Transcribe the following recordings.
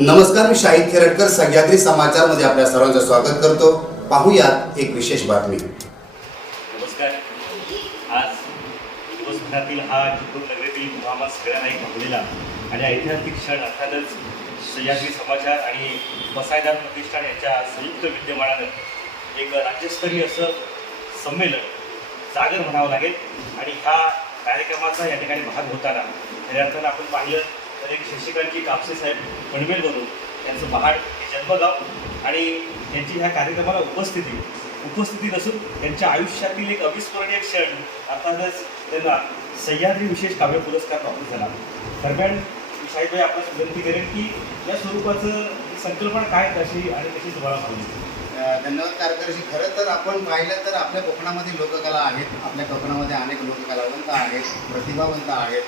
नमस्कार मी शाहिद खेरटकर सह्याद्री समाचारमध्ये आपल्या सर्वांचं स्वागत करतो. पाहूयात एक विशेष बातमी. नमस्कार. आज दिवसभरातील हा चिपळूण नगरीतील मुहामा सगळ्यांना एक भरलेला आणि ऐतिहासिक क्षण अर्थातच सह्याद्री समाचार आणि बसायदार प्रतिष्ठान यांच्या संयुक्त विद्यमानानं एक राज्यस्तरीय असं संमेलन जागर म्हणावं लागेल. आणि ह्या कार्यक्रमाचा या ठिकाणी भाग होताना खऱ्या अर्थानं आपण पाहिलं तर एक शिक्षकांची कापसे साहेब गणवेल बनून त्यांचं महाड हे जन्मगाव आणि यांची ह्या कार्यक्रमाला उपस्थिती उपस्थिती नसून त्यांच्या आयुष्यातील एक अविस्मरणीय क्षण अर्थातच त्यांना सह्याद्री विशेष काव्य पुरस्कार प्राप्त झाला. दरम्यान साहेबभाई आपण विनंती करेन की या स्वरूपाचं संकल्पना काय कशी आणि कशी तुम्हाला पाहिजे धन्यवाद कारकर्शी खरं तर आपण पाहिलं तर आपल्या कोकणामध्ये लोककला आहेत आपल्या कोकणामध्ये अनेक लोककलावंत आहेत प्रतिभावंत आहेत.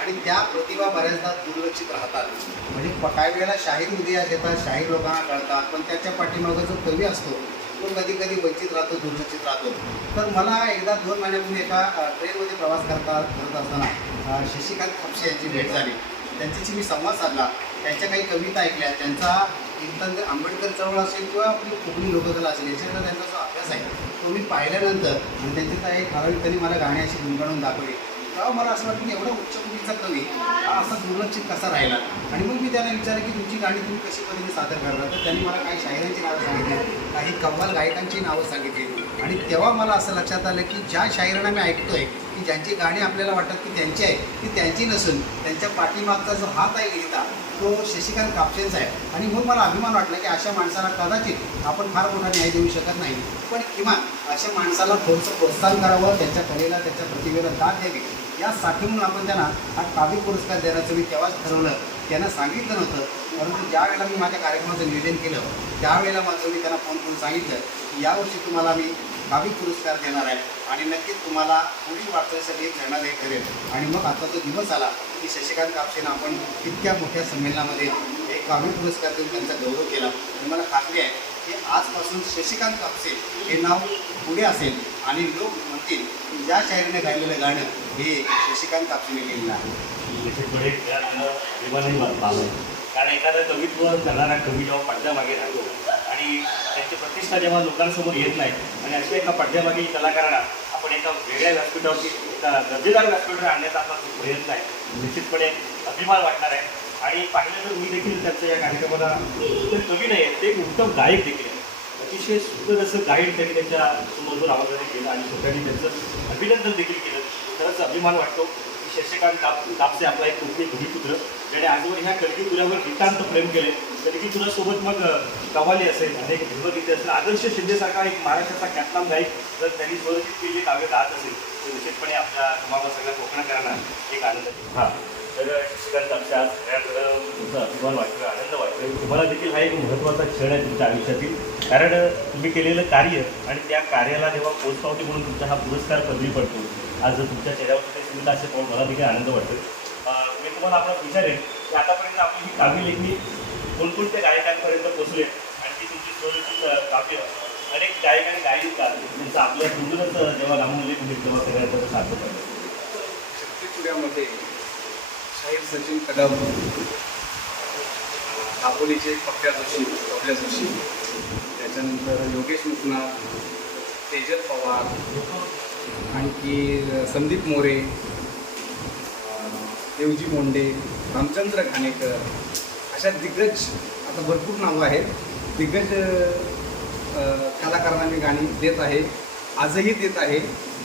आणि त्या प्रतिभा बऱ्याचदा दुर्लक्षित राहतात. म्हणजे काही वेळेला शाहीर उदयास येतात शाहीर लोकांना कळतात पण त्याच्या पाठीमागं जो कवी असतो तो कधी कधी वंचित राहतो दुर्लक्षित राहतो. तर मला एकदा दोन महिन्यापूर्वी एका ट्रेनमध्ये प्रवास करता करत असताना शशिकांत खापसे यांची भेट झाली. त्यांच्याशी मी संवाद साधला. त्यांच्या काही कविता ऐकल्या. त्यांचा एकंदर आंबेडकर चळवळ असेल किंवा आपली कोकणी लोककला असेल याच्याकडे त्यांचा जो अभ्यास आहे तो मी पाहिल्यानंतर आणि त्यांची काही ठराविक त्यांनी मला गाणी अशी गुणगणून दाखवली. तेव्हा मला असं वाटतं की एवढा उच्चकोटीचा कवी हा असा दुर्लक्षित कसा राहिला? आणि मग मी त्याला विचारलं की तुमची गाणी तुम्ही कशी पद्धतीने सादर करणार? तर त्यांनी मला काही शायरांची नावं सांगितली काही कव्वाल गायकांची नावं सांगितली. आणि तेव्हा मला असं लक्षात आलं की ज्या शायरांना मी ऐकतोय की ज्यांची गाणी आपल्याला वाटतात की त्यांची आहे ती त्यांची नसून त्यांच्या पाठीमागचा जो हात आहे लिहिता तो शशिकांत कापशेंचा आहे. आणि मग मला अभिमान वाटला की अशा माणसाला कदाचित आपण फार मोठा न्याय देऊ शकत नाही. पण किमान अशा माणसाला थोडंसं प्रोत्साहन करावं त्यांच्या कलेला त्याच्या प्रतिभेला दाद द्यावी. यासाठी म्हणून आपण त्यांना हा काव्य पुरस्कार देण्याचं मी तेव्हाच ठरवलं. त्यांना सांगितलं नव्हतं. परंतु ज्यावेळेला मी माझ्या कार्यक्रमाचं नियोजन केलं त्यावेळेला माझं मी त्यांना फोन करून सांगितलं की यावर्षी तुम्हाला मी काव्य पुरस्कार देणार आहे आणि नक्कीच तुम्हाला पुढील वाटचालीसाठी एक प्रेरणादायी ठरेल आणि मग आता तो दिवस आला की शशिकांत कापसेनं आपण इतक्या मोठ्या संमेलनामध्ये एक काव्य पुरस्कार देऊन त्यांचा गौरव केला. आणि मला खात्री आहे की आजपासून शशिकांत कापसे हे नाव पुढे असेल. आणि लोक म्हणतील की ज्या शायरीने गायलेलं गाणं हे शशिकांत कापसेने केलेलं आहे. निश्चितपणे अभिमानही वाटला कारण एखादा कवित्व करणारा कवी जेव्हा पडद्यामागे राहतो आणि त्यांची प्रतिष्ठा जेव्हा लोकांसमोर येत नाही आणि अशा एका पडद्यामागे कलाकारांना आपण एका वेगळ्या व्यासपीठावरती एका दर्जेदार व्यासपीठावर आणण्याचा आपला प्रयत्न आहे. निश्चितपणे अभिमान वाटणार आहे. आणि पाहिलं तर मी देखील त्यांच्या या कार्यक्रमाला कवी नाही आहेत ते उत्तम गायक देखील आहे अतिशय सुंदर असं गाईड त्यांनी त्यांच्या सुमधूर आवाजाने केलं आणि स्वतःने त्यांचं अभिनंदन देखील केलं. खरंच अभिमान वाटतो की शशिकांत काप कापसे आपला एक कोकणी भूमिपुत्र. ज्याने आजवर ह्या कलगी नितांत प्रेम केले. कलकीपुरासोबत मग कवाली असेल अनेक भगवगीते असेल आदर्श शिंदेसारखा एक महाराष्ट्राचा ख्यातनाम गायक जर त्यांनी स्वरचित केलेली काव्य गात असेल तर निश्चितपणे आपल्या तुम्हाला सगळ्या कोकणकरांना एक आनंद हां. तर शिक्षकांचा कापसे आज तुमचा अभिमान वाटतो आनंद वाटतो तुम्हाला देखील हा एक महत्त्वाचा क्षण आहे तुमच्या आयुष्यातील कारण तुम्ही केलेलं कार्य आणि त्या कार्याला जेव्हा पोचपावते म्हणून तुमचा हा पुरस्कार पदवी पडतो आज जर तुमच्या चेहऱ्यावर ते असे पाहून मला देखील आनंद वाटतो मी तुम्हाला आपला विचारेन की आतापर्यंत आपली ही काव्य लेखणी कोणकोणत्या गायकांपर्यंत पोचले आणि ती तुमची स्वरचित काव्य अनेक गायक आणि गायिका त्यांचं आपल्या तोंडूनच जेव्हा गामोलेख होईल तेव्हा सगळ्यांचं साधलं आहे साहेब सचिन कदम दापोलीचे पक्क्या जोशी पक्या जोशी. त्याच्यानंतर योगेश मुकनाथ तेजल पवार आणखी संदीप मोरे देवजी मोंडे रामचंद्र घाणेकर अशा दिग्गज आता भरपूर नावं आहेत. दिग्गज कलाकारांना मी गाणी देत आहे आजही देत आहे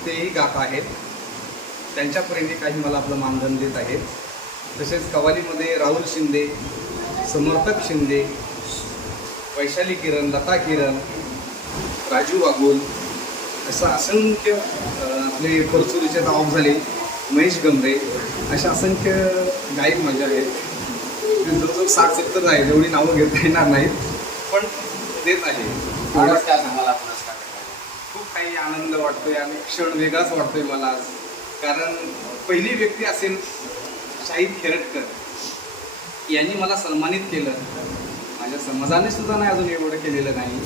तेही गात आहेत. त्यांच्यापर्यंत काही मला आपलं मानधन देत आहेत. तसेच कवालीमध्ये राहुल शिंदे समर्थक शिंदे वैशाली किरण लता किरण राजू वागोल असं असंख्य आपले परचुरीचे नाव झाले महेश गमरे अशा असंख्य गायक माझे आहेत. ते जवळजवळ साठ सत्तर आहेत एवढी नावं घेता येणार नाहीत पण देत आहे. एवढंच काय सांगायला खूप काही आनंद वाटतोय आणि क्षण वेगळाच वाटतोय मला आज. कारण पहिली व्यक्ती असेल शाहीद खेरटकर यांनी मला सन्मानित केलं. माझ्या समाजाने सुद्धा नाही अजून एवढं केलेलं नाही.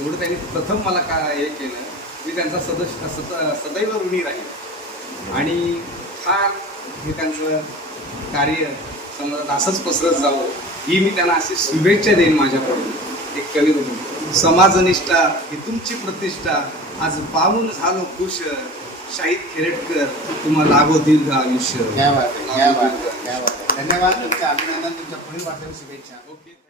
एवढं त्यांनी प्रथम मला का हे केलं? मी त्यांचा सदस सत सदैव ऋणी राहील. आणि फार हे त्यांचं कार्य समाजात असंच पसरत जावं ही मी त्यांना अशी शुभेच्छा देईन माझ्याकडून. एक कवी म्हणून. समाजनिष्ठा ही तुमची प्रतिष्ठा. आज पाहून झालो खुश. शाहीद खेरेटकर तुम्हाला लागवतील आयुष्य. धन्यवाद तुमच्या अभिनंदन तुमच्या पुढील वाटेल शुभेच्छा. ओके.